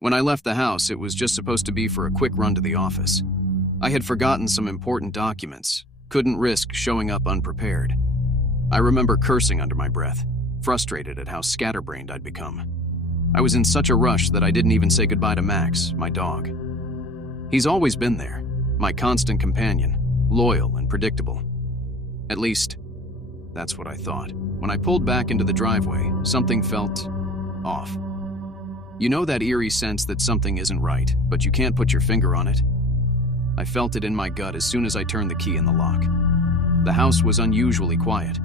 When I left the house, it was just supposed to be for a quick run to the office. I had forgotten some important documents, couldn't risk showing up unprepared. I remember cursing under my breath, frustrated at how scatterbrained I'd become. I was in such a rush that I didn't even say goodbye to Max, my dog. He's always been there, my constant companion, loyal and predictable. At least, that's what I thought. When I pulled back into the driveway, something felt off. You know that eerie sense that something isn't right, but you can't put your finger on it? I felt it in my gut as soon as I turned the key in the lock. The house was unusually quiet.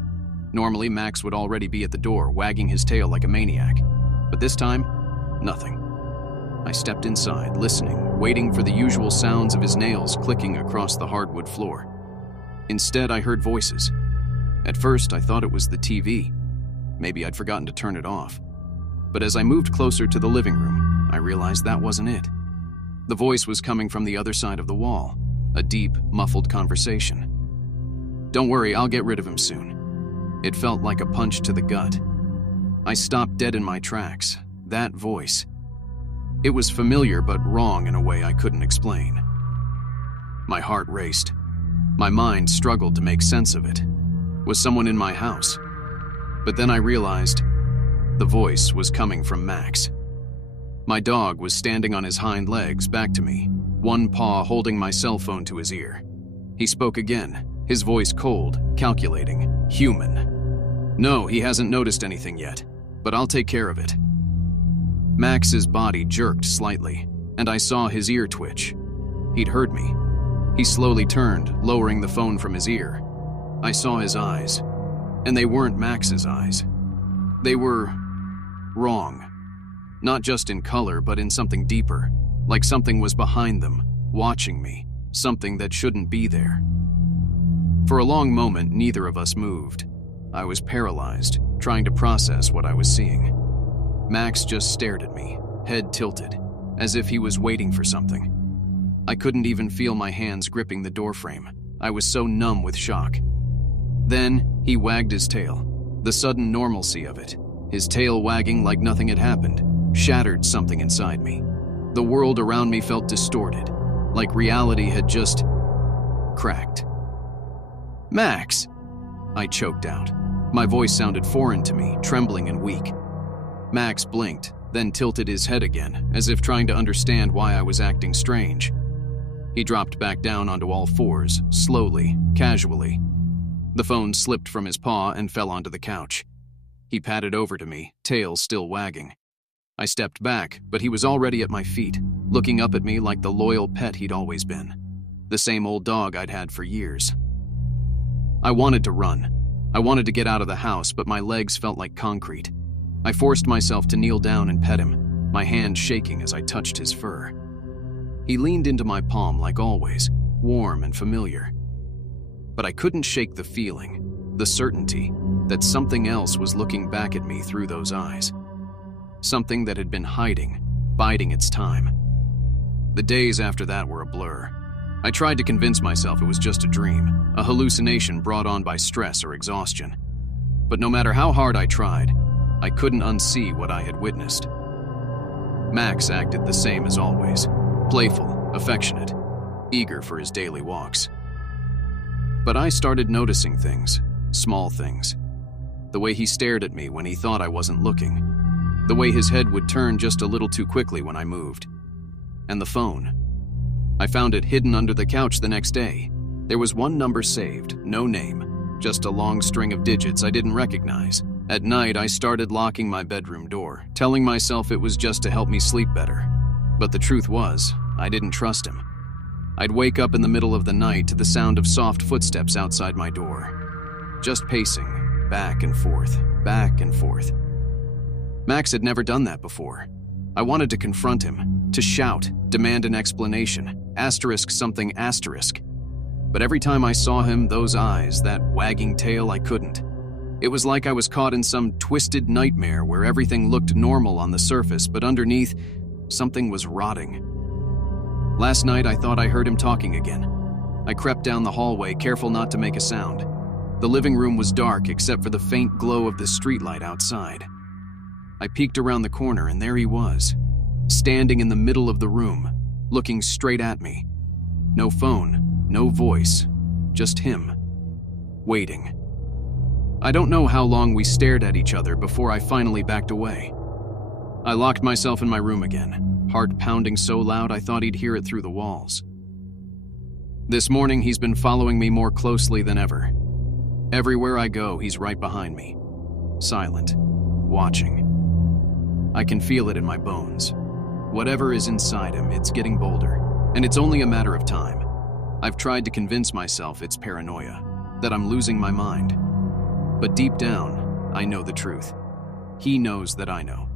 Normally, Max would already be at the door, wagging his tail like a maniac. But this time, nothing. I stepped inside, listening, waiting for the usual sounds of his nails clicking across the hardwood floor. Instead, I heard voices. At first, I thought it was the TV. Maybe I'd forgotten to turn it off. But as I moved closer to the living room, I realized that wasn't it. The voice was coming from the other side of the wall, a deep, muffled conversation. "Don't worry, I'll get rid of him soon." It felt like a punch to the gut. I stopped dead in my tracks. That voice. It was familiar but wrong in a way I couldn't explain. My heart raced. My mind struggled to make sense of it. Was someone in my house? But then I realized the voice was coming from Max. My dog was standing on his hind legs back to me, one paw holding my cell phone to his ear. He spoke again, his voice cold, calculating, human. "No, he hasn't noticed anything yet, but I'll take care of it." Max's body jerked slightly, and I saw his ear twitch. He'd heard me. He slowly turned, lowering the phone from his ear. I saw his eyes, and they weren't Max's eyes. They were wrong. Not just in color, but in something deeper, like something was behind them, watching me, something that shouldn't be there. For a long moment, neither of us moved. I was paralyzed, trying to process what I was seeing. Max just stared at me, head tilted, as if he was waiting for something. I couldn't even feel my hands gripping the doorframe. I was so numb with shock. Then, he wagged his tail. The sudden normalcy of it, his tail wagging like nothing had happened, shattered something inside me. The world around me felt distorted, like reality had just cracked. "Max!" I choked out. My voice sounded foreign to me, trembling and weak. Max blinked, then tilted his head again, as if trying to understand why I was acting strange. He dropped back down onto all fours, slowly, casually. The phone slipped from his paw and fell onto the couch. He padded over to me, tail still wagging. I stepped back, but he was already at my feet, looking up at me like the loyal pet he'd always been. The same old dog I'd had for years. I wanted to run. I wanted to get out of the house, but my legs felt like concrete. I forced myself to kneel down and pet him, my hand shaking as I touched his fur. He leaned into my palm like always, warm and familiar. But I couldn't shake the feeling, the certainty, that something else was looking back at me through those eyes. Something that had been hiding, biding its time. The days after that were a blur. I tried to convince myself it was just a dream, a hallucination brought on by stress or exhaustion. But no matter how hard I tried, I couldn't unsee what I had witnessed. Max acted the same as always, playful, affectionate, eager for his daily walks. But I started noticing things, small things. The way he stared at me when he thought I wasn't looking. The way his head would turn just a little too quickly when I moved. And the phone. I found it hidden under the couch the next day. There was one number saved, no name, just a long string of digits I didn't recognize. At night, I started locking my bedroom door, telling myself it was just to help me sleep better. But the truth was, I didn't trust him. I'd wake up in the middle of the night to the sound of soft footsteps outside my door. Just pacing, back and forth, back and forth. Max had never done that before. I wanted to confront him, to shout, demand an explanation, asterisk something asterisk. But every time I saw him, those eyes, that wagging tail, I couldn't. It was like I was caught in some twisted nightmare where everything looked normal on the surface, but underneath, something was rotting. Last night, I thought I heard him talking again. I crept down the hallway, careful not to make a sound. The living room was dark except for the faint glow of the streetlight outside. I peeked around the corner and there he was, standing in the middle of the room, looking straight at me. No phone, no voice, just him, waiting. I don't know how long we stared at each other before I finally backed away. I locked myself in my room again, heart pounding so loud I thought he'd hear it through the walls. This morning, he's been following me more closely than ever. Everywhere I go, he's right behind me, silent, watching. I can feel it in my bones. Whatever is inside him, it's getting bolder, and it's only a matter of time. I've tried to convince myself it's paranoia, that I'm losing my mind. But deep down, I know the truth. He knows that I know.